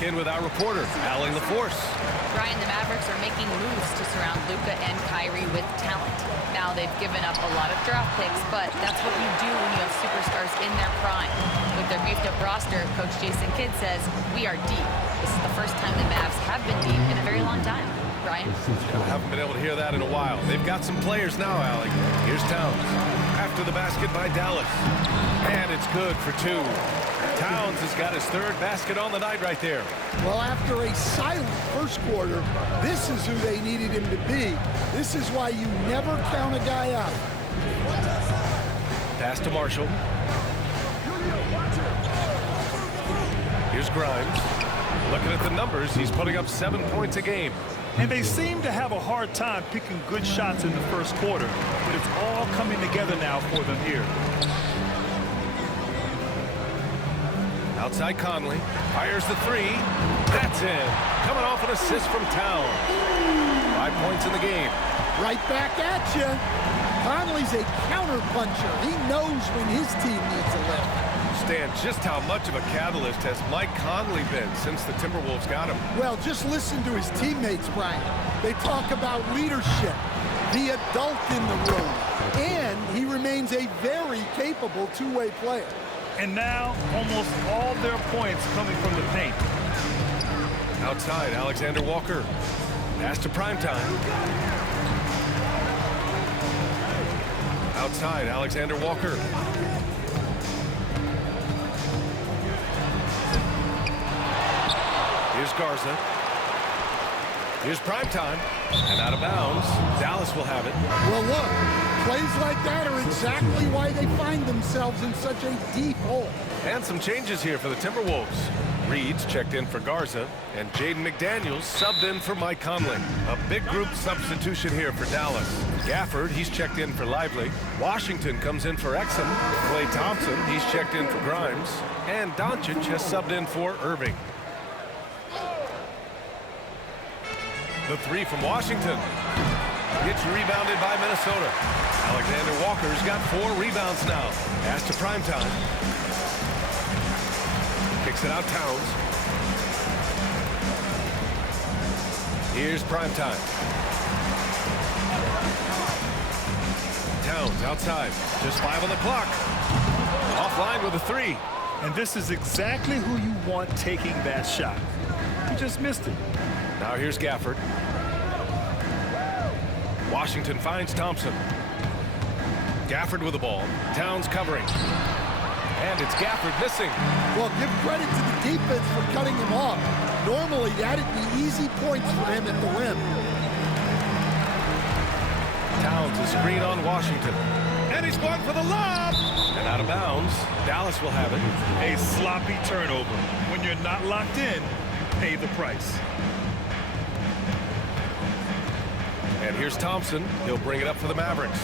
check in with our reporter, Allie LaForce. Brian, the Mavericks are making moves to surround Luka and Kyrie with talent. Now they've given up a lot of draft picks, but that's what you do when you have superstars in their prime. With their beefed-up roster, Coach Jason Kidd says, we are deep. This is the first time the Mavs have been deep in a very long time. Brian? I haven't been able to hear that in a while. They've got some players now, Allie. Here's Towns. After the basket by Dallas. And it's good for two. Towns has got his third basket on the night right there. Well, after a silent first quarter, this is who they needed him to be. This is why you never count a guy out. Pass to Marshall. Here's Grimes. Looking at the numbers, he's putting up 7 points a game. And they seem to have a hard time picking good shots in the first quarter, but it's all coming together now for them here. Outside Conley, fires the three. That's in. Coming off an assist from Towns. 5 points in the game. Right back at you. Conley's a counter-puncher. He knows when his team needs a lift. Stan, just how much of a catalyst has Mike Conley been since the Timberwolves got him? Well, just listen to his teammates, Brian. They talk about leadership, the adult in the room, and he remains a very capable two-way player. And now, almost all their points coming from the paint. Outside, Alexander Walker. Pass to Primetime. Outside, Alexander Walker. Here's Garza. Here's Primetime. And out of bounds. Dallas will have it. Well, look, plays like that are exactly why they find themselves in such a deep hole. And some changes here for the Timberwolves. Reed's checked in for Garza, and Jaden McDaniels subbed in for Mike Conley. A big group substitution here for Dallas. Gafford, he's checked in for Lively. Washington comes in for Exum. Klay Thompson, he's checked in for Grimes. And Doncic has subbed in for Irving. The three from Washington. Gets rebounded by Minnesota. Alexander Walker's got 4 rebounds now. Pass to Primetime. Kicks it out, Towns. Here's Primetime. Towns outside. Just 5 on the clock. Offline with a 3. And this is exactly who you want taking that shot. He just missed it. Now here's Gafford. Washington finds Thompson. Gafford with the ball. Towns covering. And it's Gafford missing. Well, give credit to the defense for cutting him off. Normally, that'd be easy points for him at the rim. Towns is screen on Washington. And he's going for the lob. And out of bounds. Dallas will have it. A sloppy turnover. When you're not locked in, you pay the price. And here's Thompson. He'll bring it up for the Mavericks.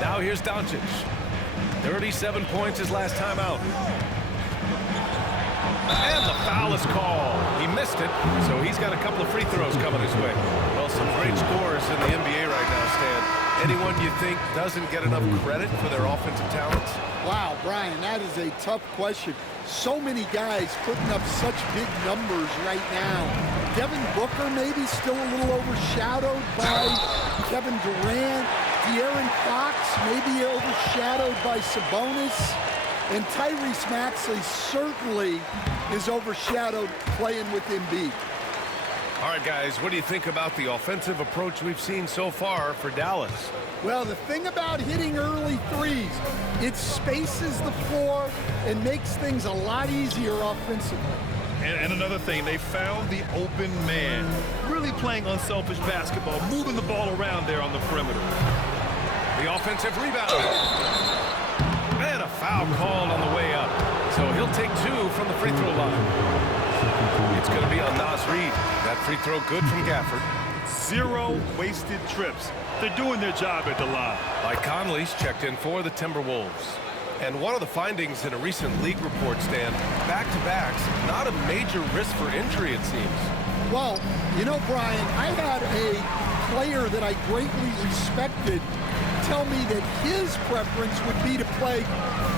Now here's Doncic. 37 points his last time out. And the foul is called. He missed it, so he's got a couple of free throws coming his way. Well, some great scorers in the NBA right now, Stan. Anyone you think doesn't get enough credit for their offensive talents? Wow, Brian, that is a tough question. So many guys putting up such big numbers right now. Devin Booker maybe still a little overshadowed by Kevin Durant. De'Aaron Fox maybe overshadowed by Sabonis. And Tyrese Maxey certainly is overshadowed playing with Embiid. All right, guys, what do you think about the offensive approach we've seen so far for Dallas? Well, the thing about hitting early threes, it spaces the floor and makes things a lot easier offensively. And another thing, they found the open man. Really playing unselfish basketball, moving the ball around there on the perimeter. The offensive rebound. And a foul called on the way up. So he'll take 2 from the free throw line. It's going to be on Naz Reid. That free throw good from Gafford. 0 wasted trips. They're doing their job at the line. Mike Conley's checked in for the Timberwolves. And one of the findings in a recent league report, Stan, back-to-backs, not a major risk for injury, it seems. Well, you know, Brian, I had a player that I greatly respected tell me that his preference would be to play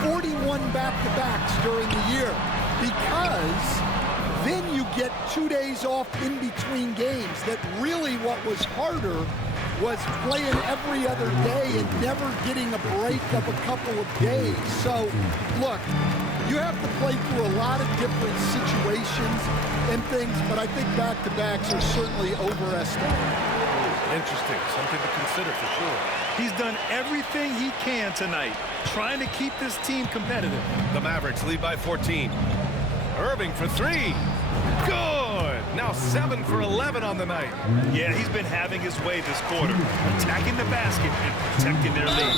41 back-to-backs during the year, because then you get 2 days off in between games. That really what was harder was playing every other day and never getting a break of a couple of days. So, look, you have to play through a lot of different situations and things, but I think back-to-backs are certainly overestimated. Interesting. Something to consider for sure. He's done everything he can tonight, trying to keep this team competitive. The Mavericks lead by 14. Irving for three. Good. Now 7 for 11 on the night. Yeah, he's been having his way this quarter, attacking the basket and protecting their lead.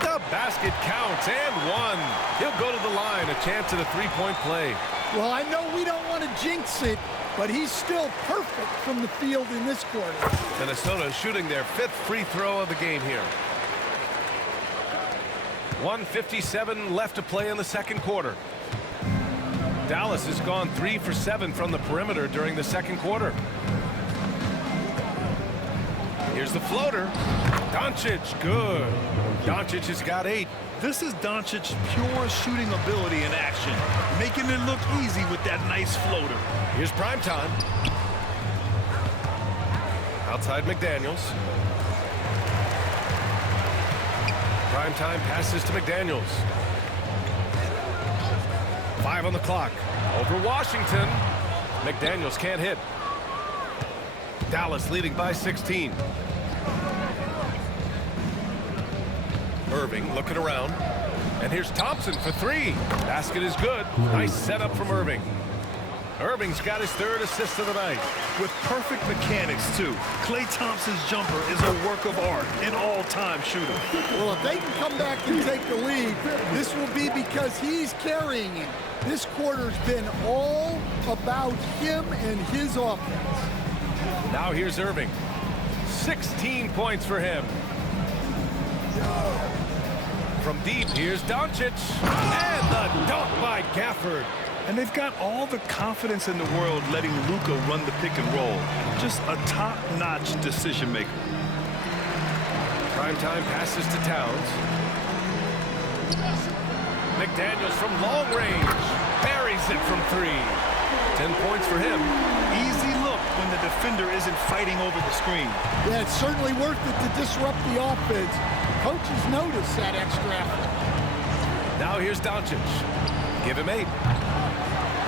The basket counts and one. He'll go to the line, a chance at a three-point play. Well, I know we don't want to jinx it, but he's still perfect from the field in this quarter. Minnesota shooting their 5th free throw of the game here. 1:57 left to play in the second quarter. Dallas has gone 3 for 7 from the perimeter during the second quarter. Here's the floater. Doncic, good. Doncic has got 8. This is Doncic's pure shooting ability in action, making it look easy with that nice floater. Here's prime time. Outside McDaniels. Prime time passes to McDaniels. 5 on the clock. Over Washington. McDaniels can't hit. Dallas leading by 16. Irving looking around. And here's Thompson for 3. Basket is good. Nice setup from Irving. Irving's got his 3rd assist of the night. With perfect mechanics, too. Klay Thompson's jumper is a work of art, an all-time shooter. Well, if they can come back and take the lead, this will be because he's carrying it. This quarter's been all about him and his offense. Now here's Irving. 16 points for him. From deep, here's Doncic. And the dunk by Gafford. And they've got all the confidence in the world letting Luka run the pick and roll. Just a top-notch decision maker. Primetime passes to Towns. McDaniels from long range. Buries it from 3. 10 points for him. Easy look when the defender isn't fighting over the screen. Yeah, it's certainly worth it to disrupt the offense. Coaches notice that extra effort. Now here's Doncic. Give him 8.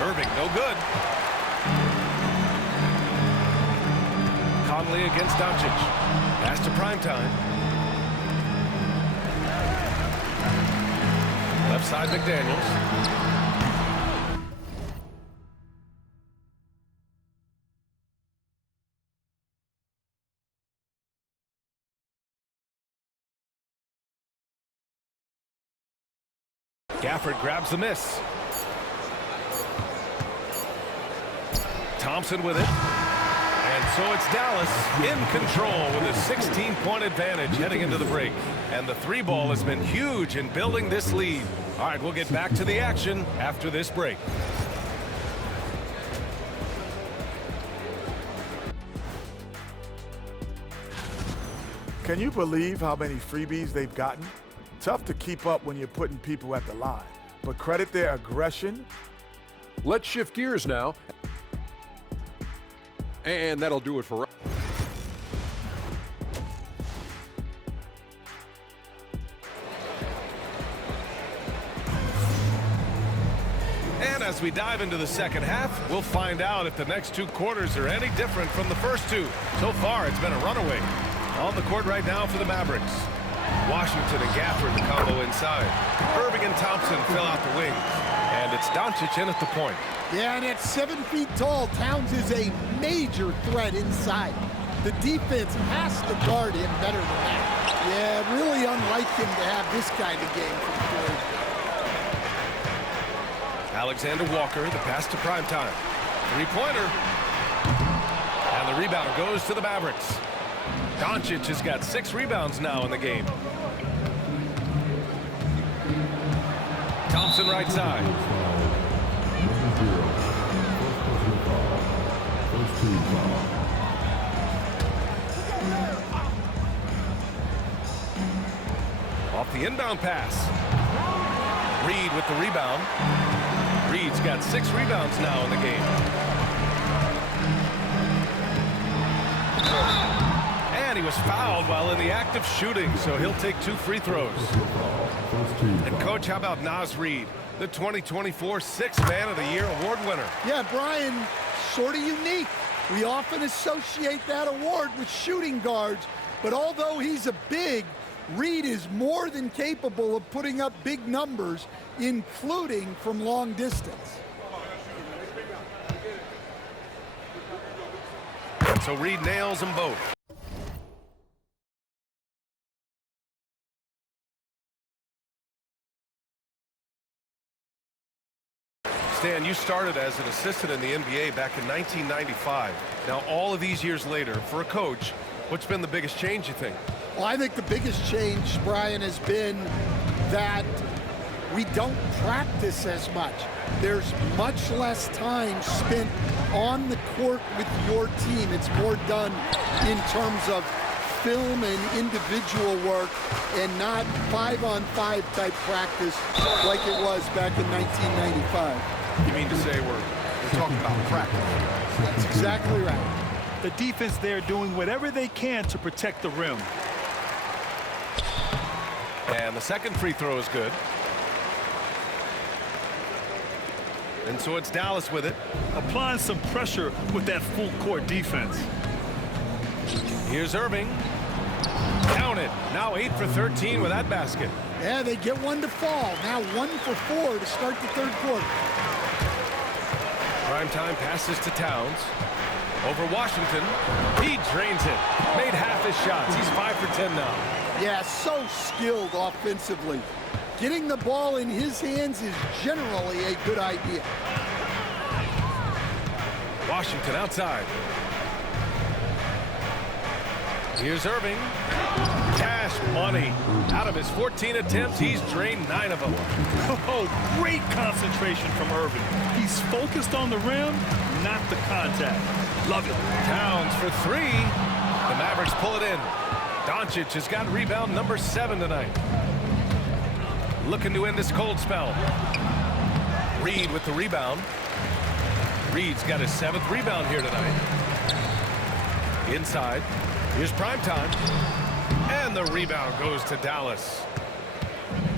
Irving, no good. Conley against Doncic. Pass to primetime. Left side, McDaniels. Gafford grabs the miss. Thompson with it. And so it's Dallas in control with a 16-point advantage heading into the break. And the 3 ball has been huge in building this lead. All right, we'll get back to the action after this break. Can you believe how many freebies they've gotten? Tough to keep up when you're putting people at the line, but credit their aggression. Let's shift gears now. And that'll do it for... And as we dive into the second half, we'll find out if the next 2 quarters are any different from the first 2. So far, it's been a runaway. On the court right now for the Mavericks. Washington and Gafford, the combo inside. Irving and Thompson fill out the wings. And it's Doncic in at the point. Yeah, and at 7 feet tall, Towns is a major threat inside. The defense has to guard him better than that. Yeah, really unlike him to have this kind of game from 3. Alexander Walker, the pass to primetime. 3-pointer. And the rebound goes to the Mavericks. Doncic has got 6 rebounds now in the game. Thompson right side. Off the inbound pass. Reed with the rebound. Reed's got 6 rebounds now in the game. And he was fouled while in the act of shooting, so he'll take 2 free throws. And coach, how about Naz Reid, the 2024 Sixth Man of the Year award winner? Yeah, Brian, sort of unique. We often associate that award with shooting guards, but although he's a big, Reed is more than capable of putting up big numbers, including from long distance. And so Reed nails them both. Stan, you started as an assistant in the NBA back in 1995. Now, all of these years later, for a coach, what's been the biggest change, you think? Well, I think the biggest change, Brian, has been that we don't practice as much. There's much less time spent on the court with your team. It's more done in terms of film and individual work and not 5-on-5 type practice like it was back in 1995. You mean to say we're talking about practice? That's exactly right. The defense there doing whatever they can to protect the rim. And the second free throw is good. And so it's Dallas with it. Applying some pressure with that full court defense. Here's Irving. Count it. Now 8 for 13 with that basket. Yeah, they get one to fall. Now 1 for 4 to start the third quarter. Primetime passes to Towns. Over Washington. He drains it. Made half his shots. He's 5 for 10 now. Yeah, so skilled offensively. Getting the ball in his hands is generally a good idea. Washington outside. Here's Irving. Cash money. Out of his 14 attempts, he's drained 9 of them. Oh, great concentration from Irving. He's focused on the rim, not the contact. Love it. Towns for 3. The Mavericks pull it in. Doncic has got rebound number 7 tonight. Looking to end this cold spell. Reed with the rebound. Reed's got his 7th rebound here tonight. Inside. Here's primetime. And the rebound goes to Dallas.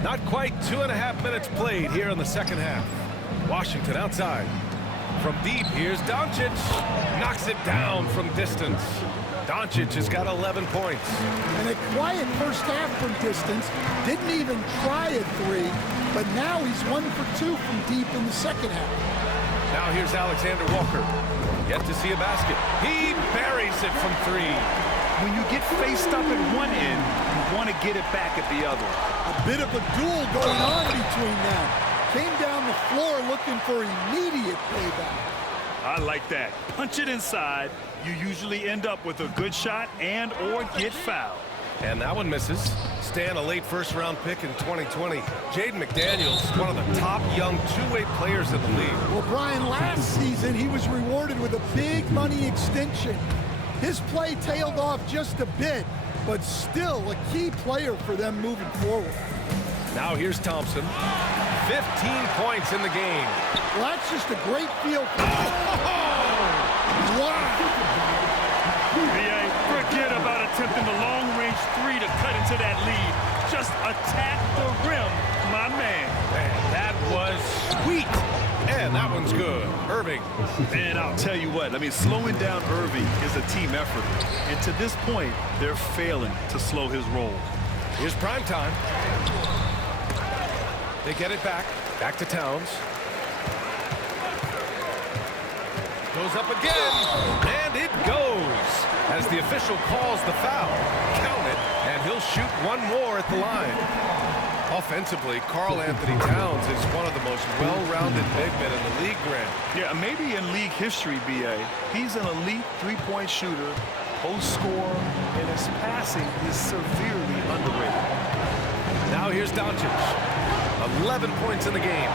Not quite 2.5 minutes played here in the second half. Washington outside. From deep, here's Doncic. Knocks it down from distance. Doncic has got 11 points. And a quiet first half from distance. Didn't even try a 3, but now he's 1 for 2 from deep in the second half. Now here's Alexander Walker. Yet to see a basket. He buries it from 3. When you get faced up at one end, you want to get it back at the other. A bit of a duel going on between them. Came down the floor looking for immediate payback. I like that. Punch it inside. You usually end up with a good shot and or get fouled. And that one misses. Stan, a late first-round pick in 2020. Jaden McDaniels, one of the top young two-way players in the league. Well, Brian, last season he was rewarded with a big money extension. His play tailed off just a bit, but still a key player for them moving forward. Now here's Thompson. 15 points in the game. Well, that's just a great feel for Wow! Forget about attempting the long-range 3 to cut into that lead. Just attack the rim, my man. Man, that was sweet. And that one's good. Irving. And I'll tell you what, I mean, slowing down Irving is a team effort. And to this point, they're failing to slow his roll. Here's primetime. They get it back. Back to Towns. Goes up again. And it goes. As the official calls the foul. Count it. And he'll shoot one more at the line. Offensively, Karl Anthony Towns is one of the most well-rounded big men in the league, Grant. Yeah, maybe in league history, B.A. He's an elite three-point shooter, post scorer, and his passing is severely underrated. Now here's Doncic. 11 points in the game.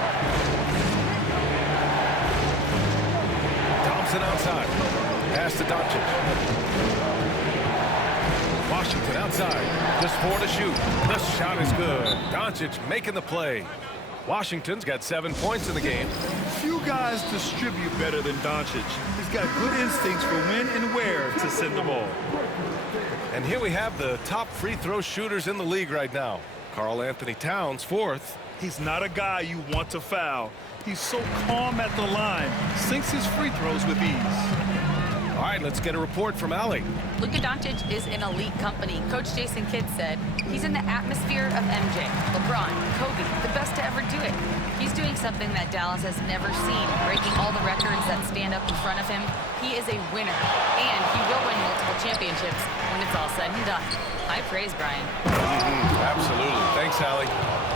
Thompson outside. Pass to Doncic. Washington outside. Just 4 to shoot. The shot is good. Doncic making the play. Washington's got 7 points in the game. Few guys distribute better than Doncic. He's got good instincts for when and where to send the ball. And here we have the top free throw shooters in the league right now. Karl Anthony Towns, 4th. He's not a guy you want to foul. He's so calm at the line, sinks his free throws with ease. All right, let's get a report from Allie. Luka Doncic is in elite company. Coach Jason Kidd said he's in the atmosphere of MJ, LeBron, Kobe, the best to ever do it. He's doing something that Dallas has never seen, breaking all the records that stand up in front of him. He is a winner, and he will win multiple championships when it's all said and done. High praise, Brian. Absolutely. Thanks, Allie.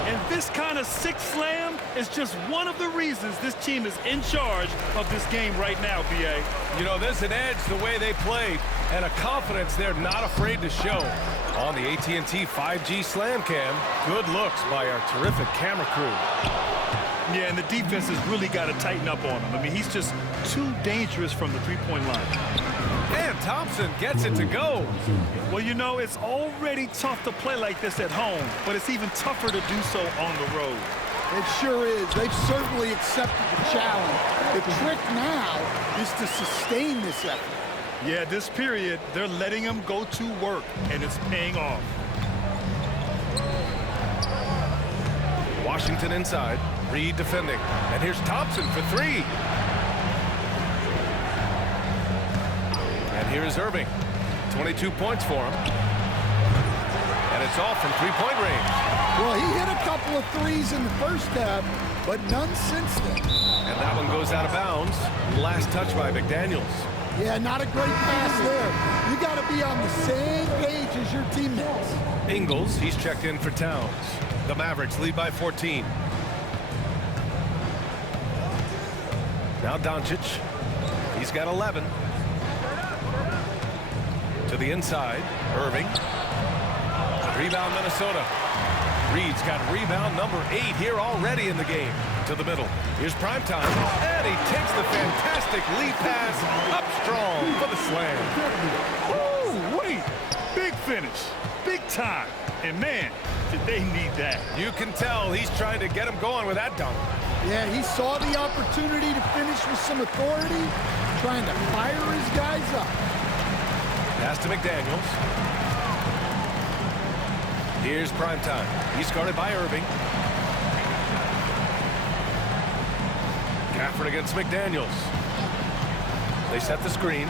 And this kind of sick slam is just one of the reasons this team is in charge of this game right now, B.A. You know, there's an edge the way they play and a confidence they're not afraid to show. On the AT&T 5G Slam Cam, good looks by our terrific camera crew. Yeah, and the defense has really got to tighten up on him. I mean, he's just too dangerous from the three-point line. And Thompson gets it to go. Well, you know, it's already tough to play like this at home, but it's even tougher to do so on the road. It sure is. They've certainly accepted the challenge. The trick now is to sustain this effort. Yeah, this period, they're letting him go to work, and it's paying off. Washington inside. Reed defending. And here's Thompson for 3. And here is Irving. 22 points for him. And it's all from three-point range. Well, he hit a couple of threes in the first half, but none since then. And that one goes out of bounds. Last touch by McDaniels. Yeah, not a great pass there. You got to be on the same page as your teammates. Ingles, he's checked in for Towns. The Mavericks lead by 14. Now Doncic. He's got 11. To the inside. Irving. Rebound Minnesota. Reed's got rebound number 8 here already in the game. To the middle. Here's primetime. And he takes the fantastic lead pass up strong for the slam. Ooh, wait. Big finish. Big time. And man, did they need that. You can tell he's trying to get him going with that dunk. Yeah, he saw the opportunity to finish with some authority, trying to fire his guys up. Pass to McDaniels. Here's primetime. He's guarded by Irving. Gafford against McDaniels. They set the screen.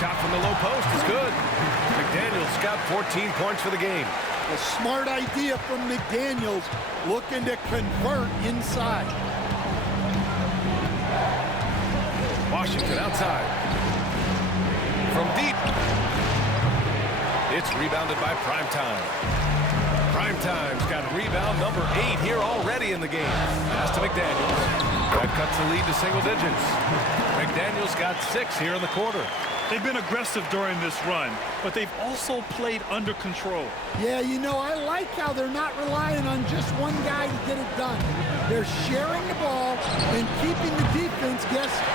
Shot from the low post is good. McDaniels got 14 points for the game. A smart idea from McDaniels, looking to convert inside. Washington outside. From deep. It's rebounded by Primetime. Primetime's got rebound number 8 here already in the game. Pass to McDaniels. That cuts the lead to single digits. McDaniels got 6 here in the quarter. They've been aggressive during this run, but they've also played under control. Yeah, you know, I like how they're not relying on just one guy to get it done. They're sharing the ball and keeping the defense guessing.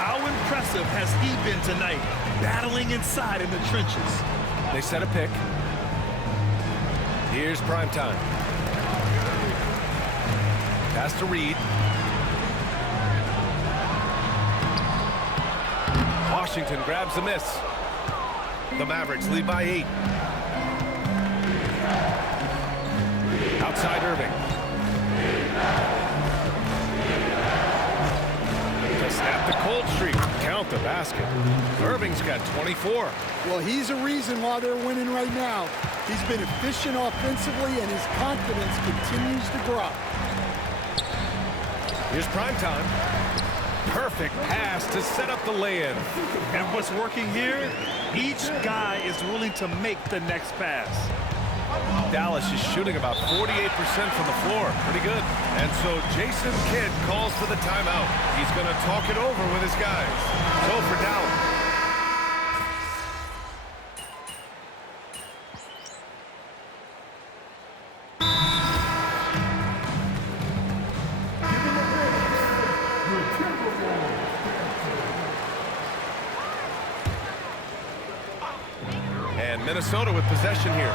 How impressive has he been tonight, battling inside in the trenches? They set a pick. Here's Primetime. Pass to Reed. Washington grabs the miss. The Mavericks lead by 8. Outside Irving. To snap the cold streak. Count the basket. Irving's got 24. Well, he's a reason why they're winning right now. He's been efficient offensively, and his confidence continues to grow. Here's Primetime. Perfect pass to set up the lay-in. And what's working here? Each guy is willing to make the next pass. Dallas is shooting about 48% from the floor. Pretty good. And so Jason Kidd calls for the timeout. He's going to talk it over with his guys. So for Dallas. Minnesota with possession here.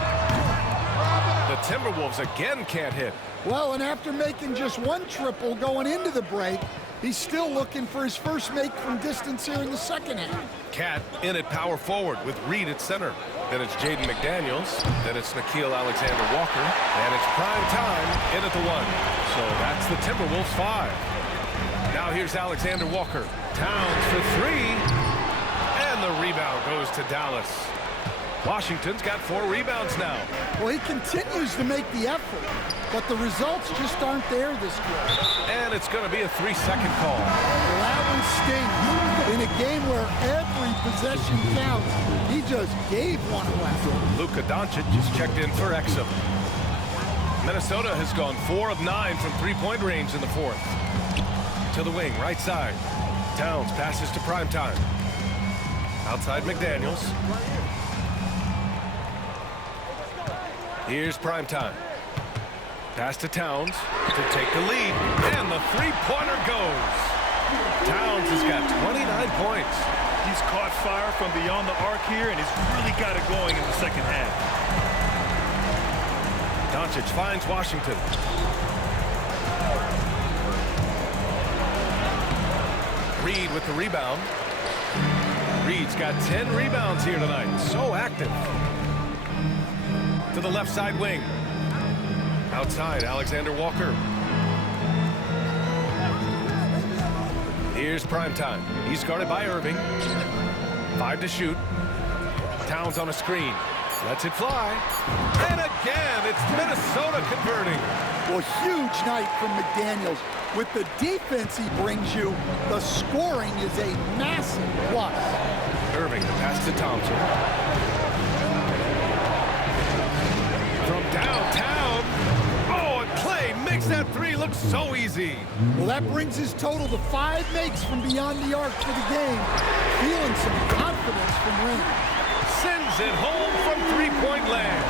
The Timberwolves again can't hit. Well, and after making just one triple going into the break, he's still looking for his first make from distance here in the second half. Cat in at power forward with Reed at center. Then it's Jaden McDaniels. Then it's Nickeil Alexander-Walker. And it's prime time in at the 1. So that's the Timberwolves 5. Now here's Alexander-Walker. Towns for 3. And the rebound goes to Dallas. Washington's got 4 rebounds now. Well, he continues to make the effort, but the results just aren't there this quarter. And it's going to be a 3-second call. Well, that one stings. In a game where every possession counts, he just gave one away. Luka Doncic just checked in for Exum. Minnesota has gone 4 of 9 from three-point range in the 4th. To the wing, right side. Towns passes to primetime. Outside McDaniels. Here's primetime. Pass to Towns to take the lead. And the three-pointer goes. Towns has got 29 points. He's caught fire from beyond the arc here, and he's really got it going in the second half. Doncic finds Washington. Reed with the rebound. Reed's got 10 rebounds here tonight. So active. To the left side wing. Outside, Alexander-Walker. Here's primetime. He's guarded by Irving. 5 to shoot. Towns on a screen. Lets it fly. And again, it's Minnesota converting. Well, huge night from McDaniels. With the defense he brings you, the scoring is a massive plus. Irving, the pass to Thompson. From downtown. Oh, and Clay makes that 3 look so easy. Well, that brings his total to 5 makes from beyond the arc for the game. Feeling some confidence from range. Sends it home from three-point land.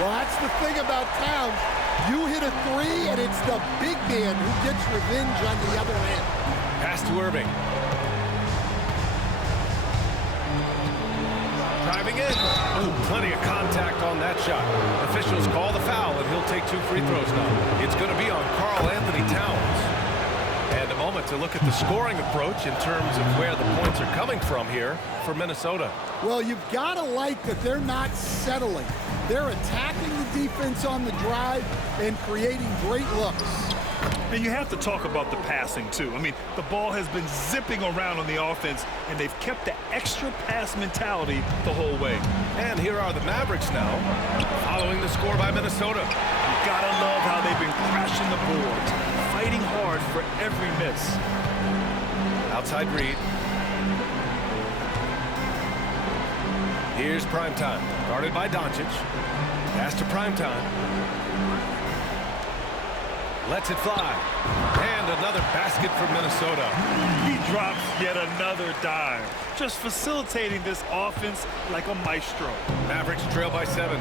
Well, that's the thing about Towns. You hit a 3, and it's the big man who gets revenge on the other end. Pass to Irving. Driving in. Ooh, plenty of contact on that shot. Officials call the foul, and he'll take 2 free throws now. It's going to be on Karl Anthony Towns. And a moment to look at the scoring approach in terms of where the points are coming from here for Minnesota. Well, you've got to like that they're not settling. They're attacking the defense on the drive and creating great looks. And you have to talk about the passing, too. I mean, the ball has been zipping around on the offense, and they've kept the extra pass mentality the whole way. And here are the Mavericks now, following the score by Minnesota. You gotta love how they've been crashing the boards, fighting hard for every miss. Outside Reed. Here's primetime, guarded by Doncic. Pass to primetime. Lets it fly. And another basket for Minnesota. He drops yet another dime, just facilitating this offense like a maestro. Mavericks trail by 7.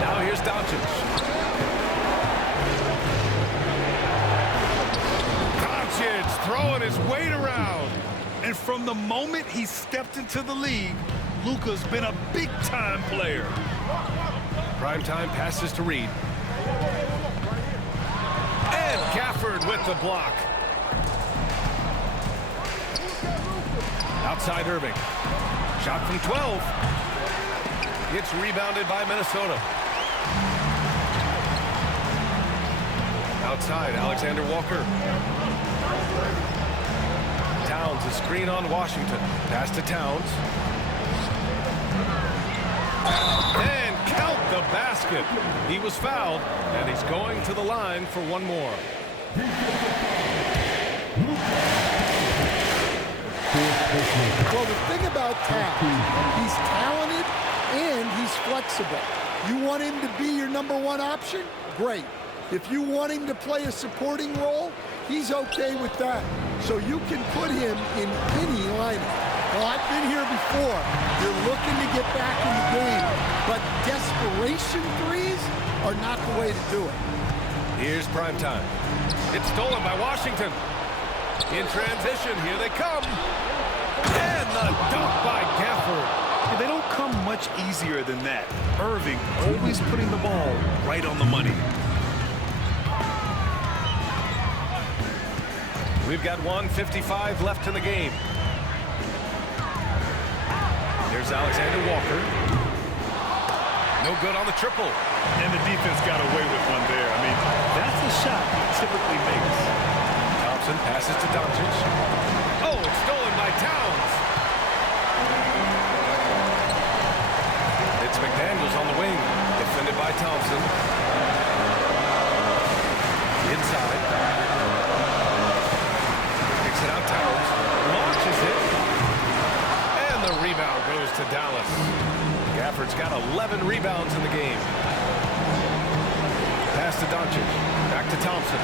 Now here's Doncic. Doncic throwing his weight around. And from the moment he stepped into the league, Luka's been a big-time player. Primetime passes to Reed. And Gafford with the block. Outside Irving. Shot from 12. It's rebounded by Minnesota. Outside, Alexander-Walker. Towns, a screen on Washington. Pass to Towns. And count the basket. He was fouled, and he's going to the line for one more. Well, the thing about Towns, he's talented and he's flexible. You want him to be your #1 option? Great. If you want him to play a supporting role, he's okay with that. So you can put him in any lineup. Well, I've been here before. You're looking to get back in the game, but desperation threes are not the way to do it. Here's primetime. It's stolen by Washington. In transition, here they come. And the dunk by Gafford. Yeah, they don't come much easier than that. Irving always putting the ball right on the money. We've got 1:55 left in the game. Here's Alexander Walker. No good on the triple. And the defense got away with one there. I mean, that's the shot he typically makes. Thompson passes to Doncic. Oh, it's stolen by Towns. It's McDaniels on the wing, defended by Thompson. Inside. Kicks it out, Towns. Launches it. And the rebound goes to Dallas. Gafford's got 11 rebounds in the game. Pass to Doncic. Back to Thompson.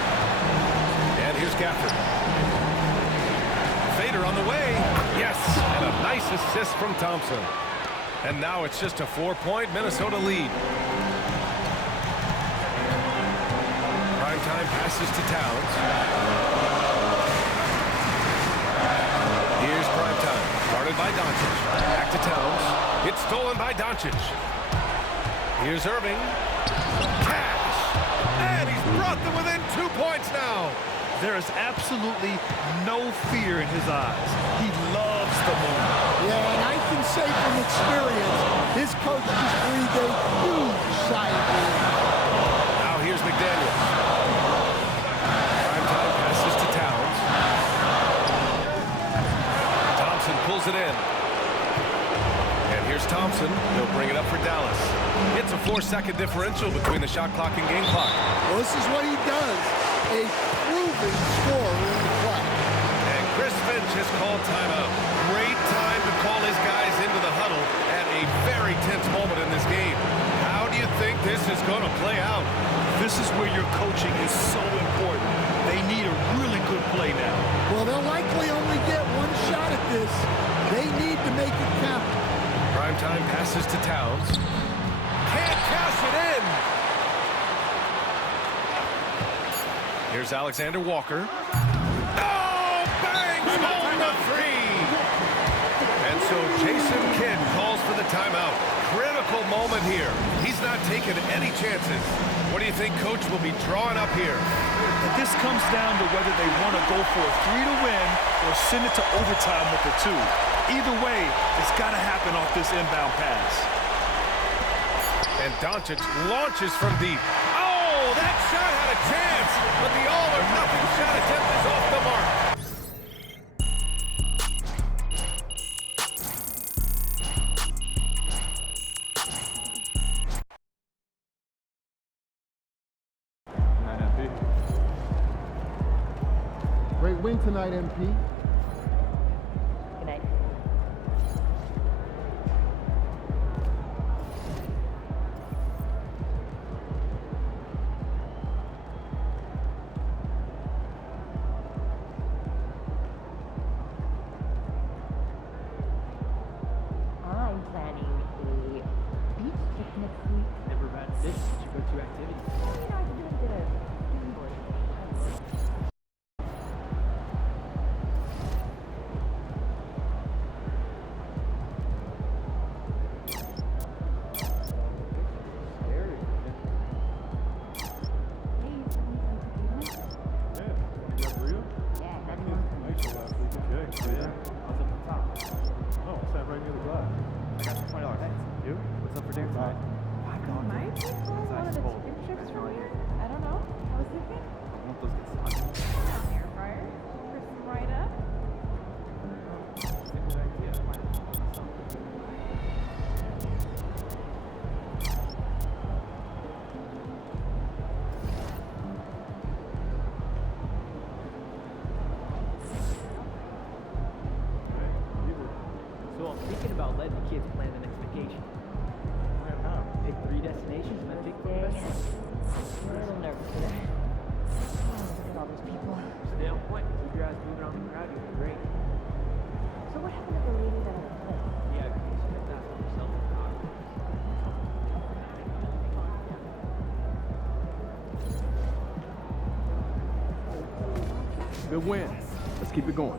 And here's Gafford. Fader on the way. Yes, and a nice assist from Thompson. And now it's just a 4-point Minnesota lead. Primetime passes to Towns. Here's Primetime. Guarded by Doncic. Back to Towns. It's stolen by Doncic. Here's Irving. Cash. And he's brought them within 2 points now. There is absolutely no fear in his eyes. He loves the moment. Yeah, and I can say from experience, his coach just breathed a huge sigh of relief. Now here's McDaniels. Primetime passes to Towns. Thompson pulls it in. And here's Thompson. He'll bring it up for Dallas. It's a 4-second differential between the shot clock and game clock. Well, this is what he does. A proven scorer in the play. And Chris Finch has called timeout. Great time to call his guys into the huddle at a very tense moment in this game. How do you think this is going to play out? This is where your coaching is so important. They need a really good play now. Well, they'll likely only get one shot at this. They need to make it count. Primetime passes to Towns. Can't cash it in. Here's Alexander Walker. Oh, bangs home the three. And so Jason Kidd calls for the timeout. Critical moment here. He's not taking any chances. What do you think Coach will be drawing up here? This comes down to whether they want to go for a 3 to win or send it to overtime with a 2. Either way, it's got to happen off this inbound pass. And Doncic launches from deep. Oh, that shot had a chance, but the all-or-nothing shot attempt is off the mark. Great win tonight, MP. Good night. I'm planning a beach trip next week. Never ran this. Did you go to activities? You know, I'm doing a bit of skimboarding. What's up for dinner tonight? $5. Might be one of the chicken strips from here. I don't know. I was thinking. I want those get soggy. Air fryer. Crisp them right up. Good idea. So I'm thinking about letting the kids plan the next vacation. Pick 3 destinations and then take the best one. I'm a little nervous today. Oh, look at all those people. Stay on point. Keep your eyes moving on the crowd. You'll be great. So what happened to the lady that I played? Yeah, you should have that for yourself. Good win. Let's keep it going.